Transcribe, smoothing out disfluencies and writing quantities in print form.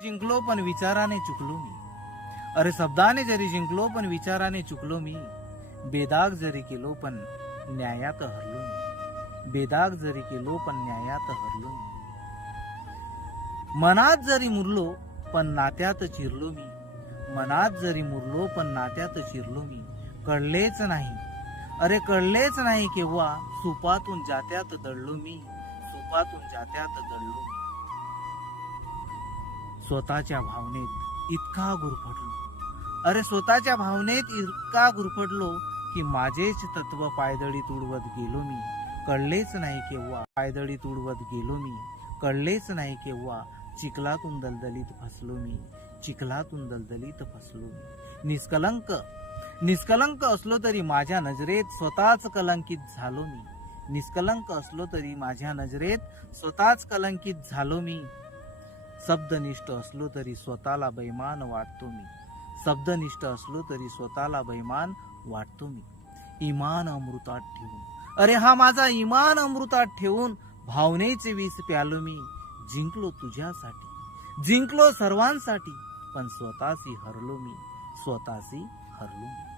जिंकलो पण विचाराने चुकलो मी. अरे शब्दाने जरी जिंकलो पण विचाराने चुकलो मी. बेदाग जरी केलो पण न्यायात हरलो मी. बेदाग जरी केलो पण न्यायात हरलो मी. मनात जरी मुरलो पण नात्यात चिरलो मी. मनात जरी मुरलो पण नात्यात चिरलो मी. कळलेच नाही, अरे कळलेच नाही केव्हा सुपातून जात्यात दडलो मी. सुपातून जात्यात दडलो मी. स्वतःच्या भावनेत इतका गुरफटलो, अरे स्वतःच्या भावनेत इतका गुरफटलो की माझेच तत्व पायदळीत उडवत गेलो मी. कळलेच नाही केव्हा पायदळीत उडवत गेलो मी. कळलेच नाही केव्हा चिखलातून दलदलीत फसलो मी. चिखलातून दलदलीत फसलो मी. निष्कलंक निष्कलंक असलो तरी माझ्या नजरेत स्वतःच कलंकित झालो मी. निष्कलंक असलो तरी माझ्या नजरेत स्वतःच कलंकित झालो मी. शब्दनिष्ठ असलो तरी स्वतःला बैमान वाटतो मी. शब्दनिष्ठ असलो तरी स्वतःला बैमान वाटतो मी. इमान अमृतात ठेवून, अरे हा माझा इमान अमृतात ठेवून भावनेचे विष प्यालो मी. जिंकलो तुझ्यासाठी, जिंकलो सर्वांसाठी, पण स्वतःशी हरलो मी. स्वतःशी हरलो मी.